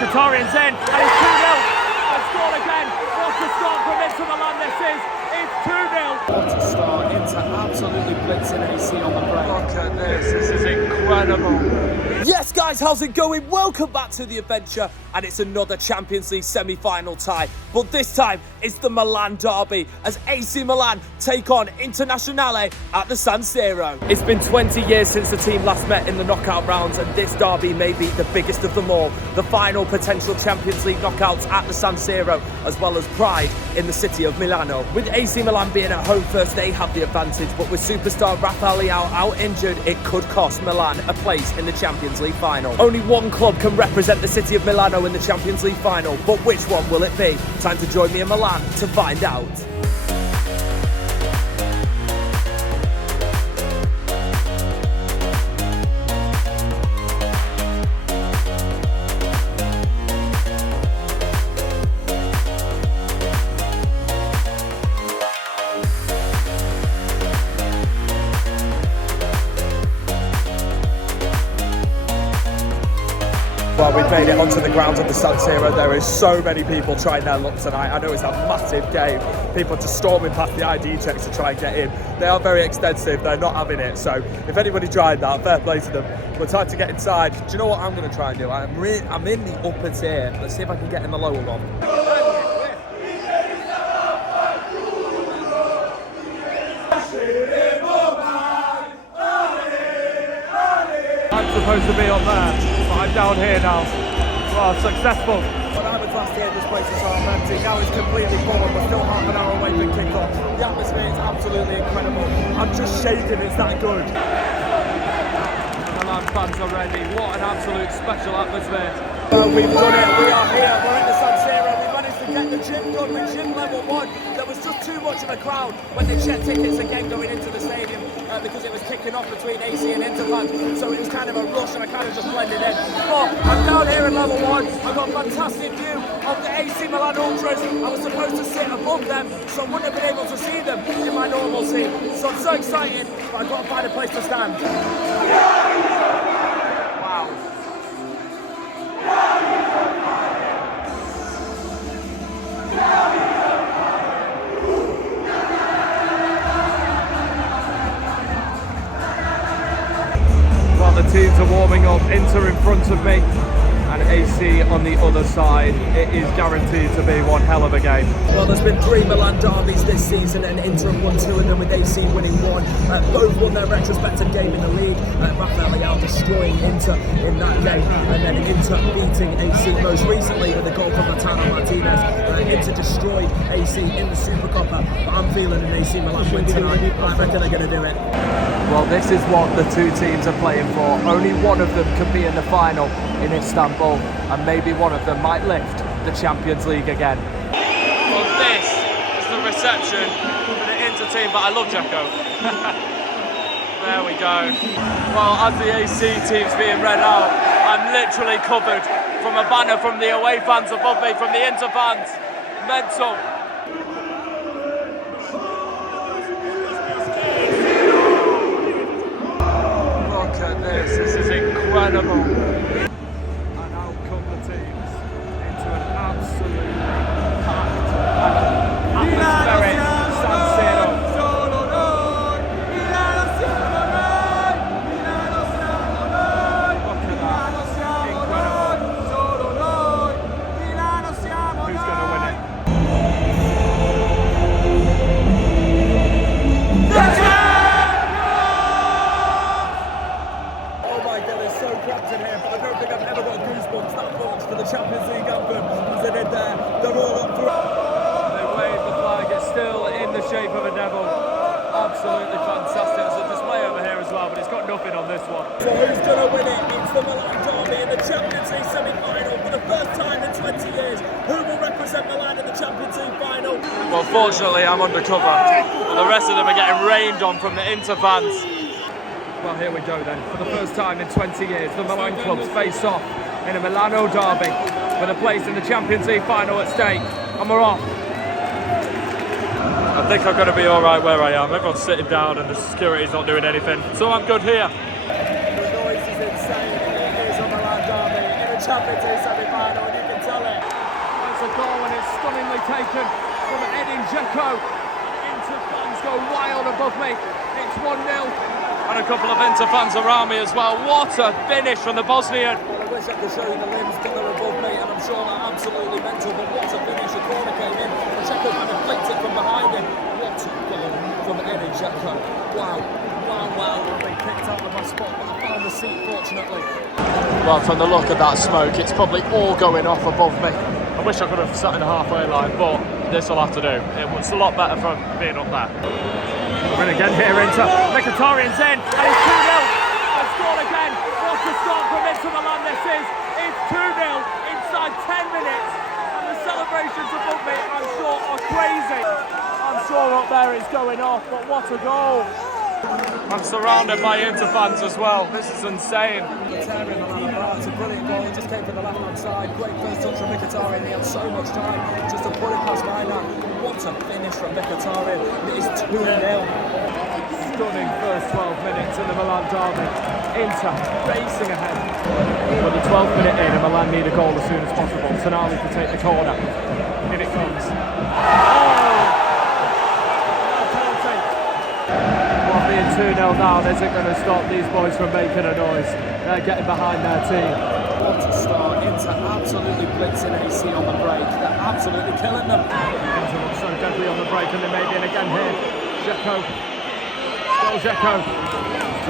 Mkhitaryan's in, and it's 2-0. They scored again. What a start from Inter Milan this is. It's 2-0. What a start. Inter absolutely blitzing AC on the break. Look at this is incredible. Yes, guys, how's it going? Welcome back to the adventure, and it's another Champions League semi-final tie. But this time, it's the Milan Derby as AC Milan take on Internazionale at the San Siro. It's been 20 years since the team last met in the knockout rounds, and this derby may be the biggest of them all. The final potential Champions League knockouts at the San Siro, as well as pride in the city of Milano. With AC Milan being at home first, they have the advantage, but with superstar Rafael Leao out injured, it could cost Milan a place in the Champions League final. Only one club can represent the city of Milano in the Champions League final, but which one will it be? Time to join me in Milan to find out. Well, we've made it onto the grounds of the San Siro. There is so many people trying their luck tonight. I know it's a massive game. People just storming past the ID checks to try and get in. They are very extensive. They're not having it. So if anybody tried that, fair play to them. But time to get inside. Do you know what I'm going to try and do? I'm in the upper tier. Let's see if I can get in the lower one. I'm supposed to be up there. I'm down here now. Well, successful. When I was last here, this place is half empty. Now it's completely full and we're still half an hour away from kick-off. The atmosphere is absolutely incredible. I'm just shaking, it's that good. The Milan fans are ready. What an absolute special atmosphere. Well, we've done it. We are here. We're in the San Siro. We managed to get the gym done with gym level 1. There was just too much of a crowd when they checked tickets again going into the stadium because it was kicking off between AC and Inter fans. So it was kind of a rush and I kind of just blended in. But I'm down here in level 1. I've got a fantastic view of the AC Milan Ultras. I was supposed to sit above them, so I wouldn't have been able to see them in my normal seat. So I'm so excited, but I've got to find a place to stand. Wow. While the teams are warming up, Inter in front of me and AC on the other side. It is guaranteed to be one hell of a game. Well, there's been 3 Milan derbies this season and Inter have won 2 of them with AC winning 1. Both won their retrospective game in the league. Rafael Leao destroying Inter in that game, and then Inter beating AC most recently with a goal from Martinez. Inter destroyed AC in the Supercoppa, but I'm feeling an AC Milan win tonight. I reckon they're going to do it. Well, this is what the two teams are playing for. Only one of them can be in the final in Istanbul, and maybe one of them might lift the Champions League again. Well, this is the reception for the Inter team, but I love Dzeko. There we go. Well, as the AC team's being read out, I'm literally covered from a banner from the away fans above me, from the Inter fans. Mental. Look at this is incredible. And out come the teams into an absolutely packed and atmospheric San Siro. Look at that, incredible. Who's going to win it? For the Champions League anthem, as they did there, they're all up for it. They wave the flag, it's still in the shape of a devil. Absolutely fantastic. There's a display over here as well, but it's got nothing on this one. So who's going to win it? It's the Milan Derby in the Champions League semi-final for the first time in 20 years. Who will represent Milan in the Champions League final? Well, fortunately, I'm undercover. But the rest of them are getting rained on from the Inter fans. Well, here we go then. For the first time in 20 years, the Milan clubs face off in a Milano derby with a place in the Champions League final at stake, and we're off. I think I'm going to be alright where I am. Everyone's sitting down and the security's not doing anything, so I'm good here. The noise is insane. It is a Milan Derby in the Champions League semi-final. It's a goal and it's stunningly taken from Edin Dzeko. Inter fans go wild above me. It's 1-0. And a couple of Inter fans around me as well. What a finish from the Bosnian. Well, I wish I could show you the limbs that are above me, and I'm sure they're absolutely mental, but what a finish. The corner came in, and Dzeko kind of flicked it from behind him. What a goal from Edin Dzeko. Wow. I've been kicked out of my spot, but I found the seat, fortunately. Well, from the look of that smoke, it's probably all going off above me. I wish I could have sat in the halfway line, but this will have to do. It was a lot better from being up there. We're in again here, Inter. Mkhitaryan's in, and it's 2-0. They've scored again. What a start from Inter Milan this is. It's 2-0 inside 10 minutes, and the celebrations above me, I'm sure, are crazy. I'm sure up there it's going off, but what a goal. I'm surrounded by Inter fans as well. This is insane. Mkhitaryan, it's a brilliant goal. It just came from the left-hand side. Great first touch from Mkhitaryan. He had so much time just to put it past Maignan. What a finish from Mkhitaryan. It is 2-0. Stunning first 12 minutes in the Milan Derby. Inter racing ahead. With the 12th minute in, and Milan need a goal as soon as possible. Tonali to take the corner. In it comes. Being 2-0 now isn't going to stop these boys from making a noise. They're getting behind their team. What a start. Inter absolutely blitzing AC on the break. They're absolutely killing them. Inter looks so deadly on the break, and they may be in again here. Dzeko. Still Dzeko.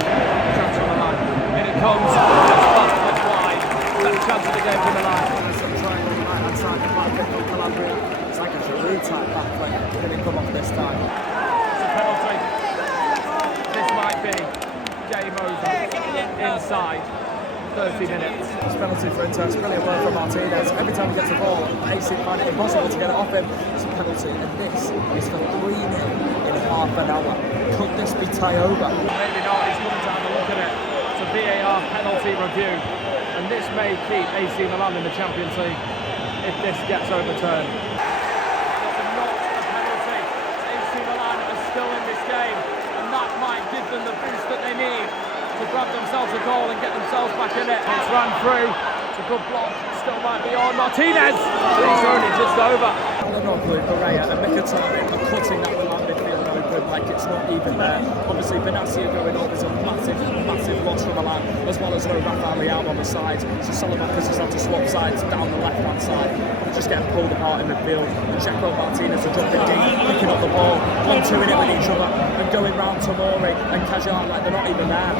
Chance from the line. In it comes. It's fast, it's wide. Better chance of the game from the line. Trying on the right-hand side of back from Calabria. It's like a Giroud type back play. Can it come off this time? It's a penalty. This might be game over inside 30 minutes. It's penalty for Inter. It's brilliant work from Martinez. Every time he gets the ball, AC find it impossible to get it off him. It's a penalty, and this is for 3-0 in half an hour. Could this be tie over? Maybe not. He's coming to have a look at it. It's a VAR penalty review, and this may keep AC Milan in the Champions League if this gets overturned. It's not a penalty. AC Milan are still in this game. That might give them the boost that they need to grab themselves a goal and get themselves back in it. It's run through. It's a good block. Still might be on. Martinez! It's only just over. Correa and Mkhitaryan are cutting that Milan midfield open like it's not even there. Obviously, Benassia going up is a massive loss for Milan, as well as Rafael on the side. So Salamanca's has had to swap sides down the left-hand side. They're just getting pulled apart in midfield. And Dzeko and Martinez are jumping deep, picking up the ball, 1-2 in it with each other, and going round Tomori and Kajar like they're not even there.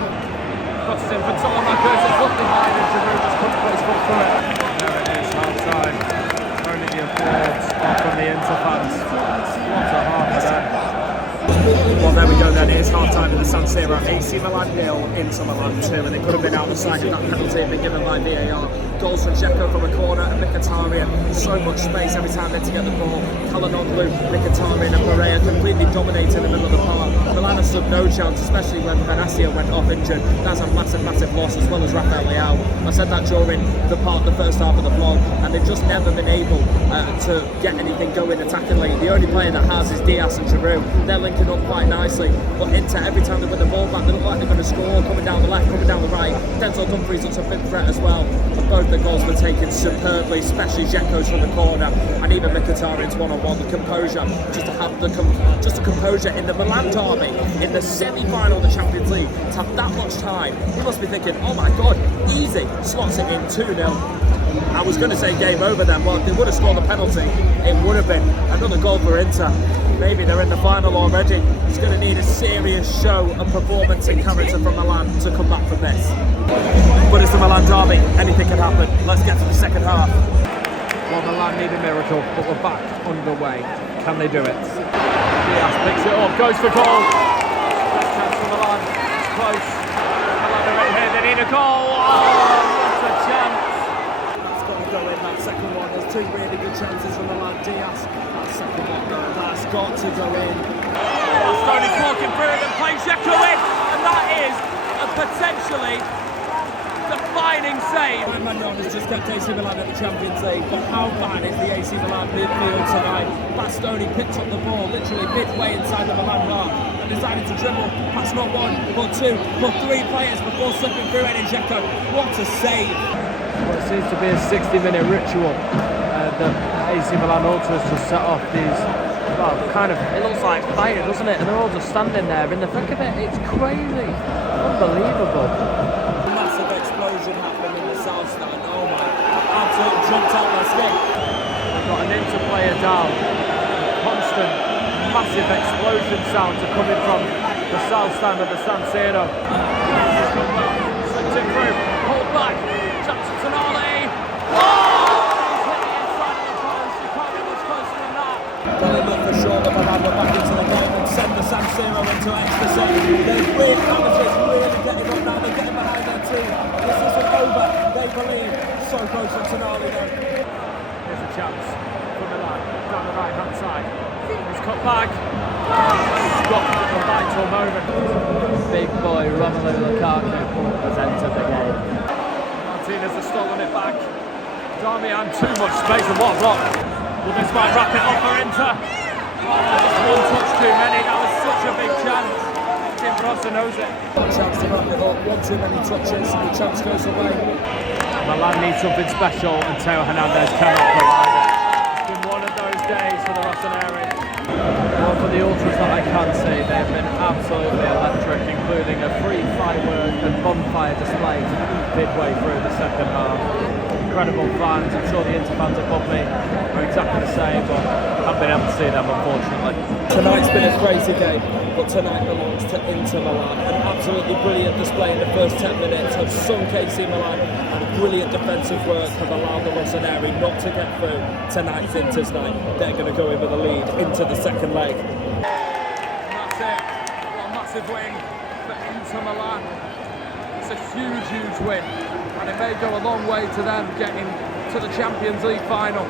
Cuts in for Salamanca's, it's up behind, and Giroud just couldn't put his foot through it. There it is, half-time. Only the applause from the Inter fans. What a half for them. Well, there we go then. It is half-time in the San Siro. AC Milan 0, Inter Milan 2, and it could have been out the side if that penalty had been given by VAR. Goals from Dzeko from a corner and Mkhitaryan. So much space every time they to get the ball. Calhanoglu, Mkhitaryan and Pereira completely dominating the middle of the park. Milan stood no chance, especially when Benassia went off injured. That's a massive loss, as well as Rafael Leao. I said that during the first half of the vlog, and they've just never been able to get anything going attackingly. The only player that has is Diaz and Giroud. They're linking up quite nicely, but Inter, every time they win the ball back, they look like they're going to score, coming down the left, coming down the right. Denzel Dumfries looks a big threat as well, and both the goals were taken superbly, especially Dzeko's from the corner, and even Mkhitaryan's one-on-one. The composure, just to have the composure in the Milan Derby, in the semi-final of the Champions League, to have that much time. He must be thinking, oh my god, easy, slots it in 2-0. I was going to say game over then, but if they would have scored the penalty, it would have been another goal for Inter. Maybe they're in the final already. It's going to need a serious show of performance and character from Milan to come back from this. But it's the Milan Derby, anything can happen. Let's get to the second half. Well, Milan need a miracle, but we're back underway. Can they do it? Diaz picks it up, goes for goal. Best chance for Milan. It's close. Milan are right here, they need a goal. Oh, what a chance. That's got to go in, that second one. There's two really good chances from Milan. Diaz, that second one, that's got to go in. Stoney's walking through it and plays Dzeko in, and that is a potentially defining save. Maignan has just kept AC Milan at the Champions League, but how bad is the AC Milan midfield tonight? Bastoni picked up the ball literally midway inside the Milan half and decided to dribble past not one, but two, but three players before slipping through Edin Dzeko. What a save! Well, it seems to be a 60-minute ritual. that AC Milan ultras just set off these, well, kind of, it looks like fire, doesn't it? And they're all just standing there in the thick of it. It's crazy, unbelievable. Massive explosion happening in the south stand. Oh my, absolutely jumped out my skin. They've got an Inter player down. Constant, massive explosion sounds are coming from the south stand of the San Siro. Slips it through, hold back, chance to Tonali. Oh! He's hit the inside of the post, you can't get much closer than that. Well, it looked for sure that Milan were back into the game and send the San Siro into ecstasy. They're really amateurs, really getting up now, they're getting behind their team. This isn't over, they believe. So close to Tonali though. Here's a chance for Milan down the right hand side. He's cut back. He's got a vital moment. Big boy Romelu Lukaku has entered the game. Martinez has stolen it back. Darmian, too much space and what a block. Well, this might wrap it up for Inter. Oh, just one touch too many. That was such a big chance. Tim Brossa knows it. One chance to wrap it up. One too many touches. The chance goes away. Milan needs something special and Teo Hernandez cannot provide it. It's been one of those days for the Rossoneri. Well, for the ultras that I can see, they have been absolutely electric, including a free firework and bonfire display midway through the second half. Incredible fans. I'm sure the Inter fans above me are exactly the same, but I haven't been able to see them, unfortunately. Tonight's been a crazy game, but tonight belongs to Inter Milan. An absolutely brilliant display in the first 10 minutes have sunk AC Milan, and brilliant defensive work have allowed the Rossoneri not to get through tonight's Inter's night. They're going to go in with a lead into the second leg. And that's it. What a massive win for Inter Milan. It's a huge, huge win. And it may go a long way to them getting to the Champions League final.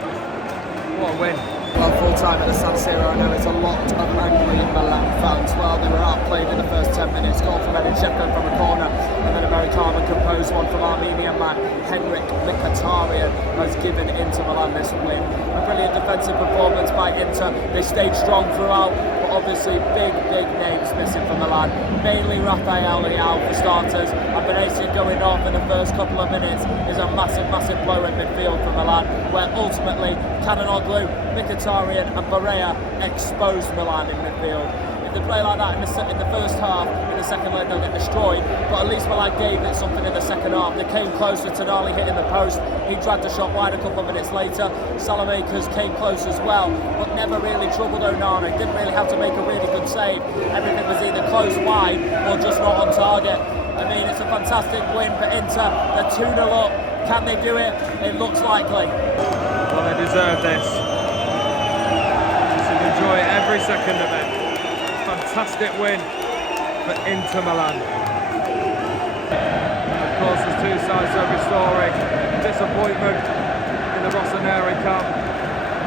What a win. Well, full time at the San Siro, I know it's a lot of angry Milan fans. Well, they were outplayed in the first 10 minutes. Goal from Edin Dzeko from a corner, and then a very calm and composed one from Armenian man Mkhitaryan has given Inter Milan this win. A brilliant defensive performance by Inter. They stayed strong throughout, but obviously big names missing from Milan. Mainly Rafael Leao for starters, and Benitez going off in the first couple of minutes is a massive blow in midfield for Milan, where ultimately Canonoglu, Mkhitaryan and Barea exposed Milan in midfield. If they play like that in the first half, in the second leg they'll get destroyed, but at least Milan gave it something in the second half. They came close to Tonali hitting the post, he dragged a shot wide a couple of minutes later. Salamakers came close as well, but never really troubled Onana. He didn't really have to make a really good save. Everything was either close wide or just not on target. I mean, it's a fantastic win for Inter. They're 2-0 up. Can they do it? It looks likely. Well, they deserve this. Should enjoy every second of it. Fantastic win for Inter Milan. Of course, there's two sides to every story. Disappointment in the Rossoneri camp.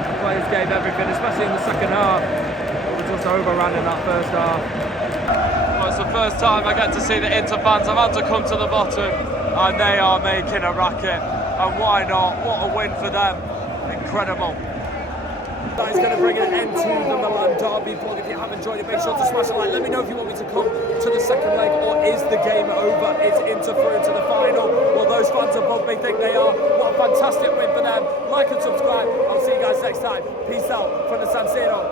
The players gave everything, especially in the second half. But we just overran in that first half. Well, it's the first time I get to see the Inter fans. I've had to come to the bottom, and they are making a racket. And why not? What a win for them. Incredible. That is going to bring an end to the Milan Derby vlog. If you have enjoyed it, make sure to smash a like. Let me know if you want me to come to the second leg, or is the game over? Is Inter through to the final? Well, those fans above me think they are. What a fantastic win for them. Like and subscribe. I'll see you guys next time. Peace out from the San Siro.